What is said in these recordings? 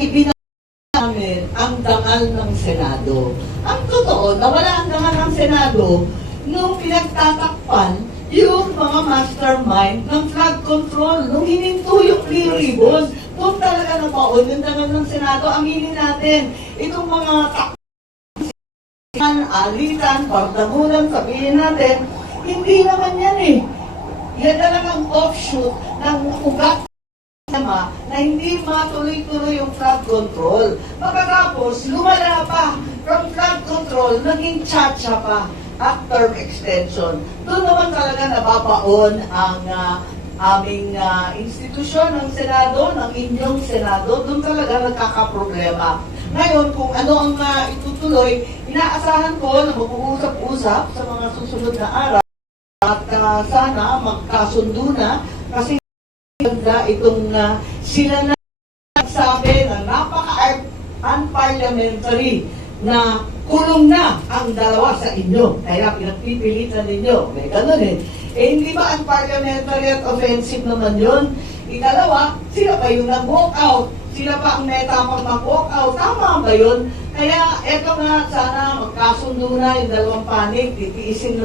ibinalik namin ang dangal ng Senado. Ang totoo, nawala ang dangal ng Senado nung pinagtatakpan yung mga mastermind ng flood control. Nung hininto yung clear ribbon, doon talaga nabaon yung dangal ng Senado. Aminin natin, itong mga alitan, bardagulan, sabihin natin, hindi naman yan eh. Yan talagang offshoot ng ugat na hindi matuloy-tuloy yung flood control. Pagkatapos, lumala pa from flood control, naging chacha pa at term extension. Doon naman talaga nababaon ang aming institusyon ng Senado, ng inyong Senado, doon talaga nagkakaproblema. Ngayon, kung ano ang itutuloy, inaasahan ko na mag-uusap-usap sa mga susunod na araw at sana magkasundo na kasi itong sila na nagsabi na napaka-unparliamentary na kulong na ang dalawa sa inyo. Kaya pinagpipilitan ninyo. May ganun eh. Eh hindi ba unparliamentary at offensive naman yun? Ikalawa, sila pa yung nag-walk out. Sila pa ang may tapang mag-walk out. Tama ba yun? Kaya eto nga, sana magkasundo na yung dalawang panig. Titiisin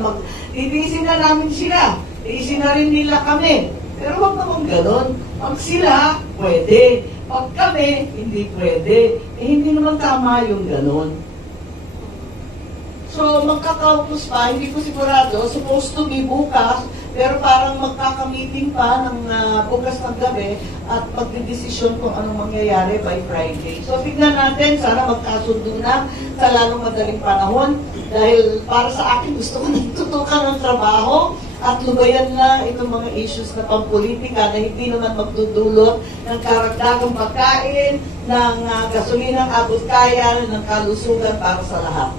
na namin sila. Titiisin na rin nila kami. Pero wag naman gano'n. Pag sila, pwede. Pag kami, hindi pwede. Eh, hindi naman tama yung gano'n. So, magkakautos pa, hindi ko sigurado, supposed to be bukas, pero parang magkakamiting pa ng bukas ng gabi at magdidesisyon kung anong mangyayari by Friday. So, tignan natin, sana magkasundo na sa lalong madaling panahon dahil para sa akin gusto ko nagtutukan ng trabaho at lubayan na itong mga issues na pampolitika na hindi naman magdudulot ng karagdagang pagkain, ng gasolinang abot kaya, ng kalusugan para sa lahat.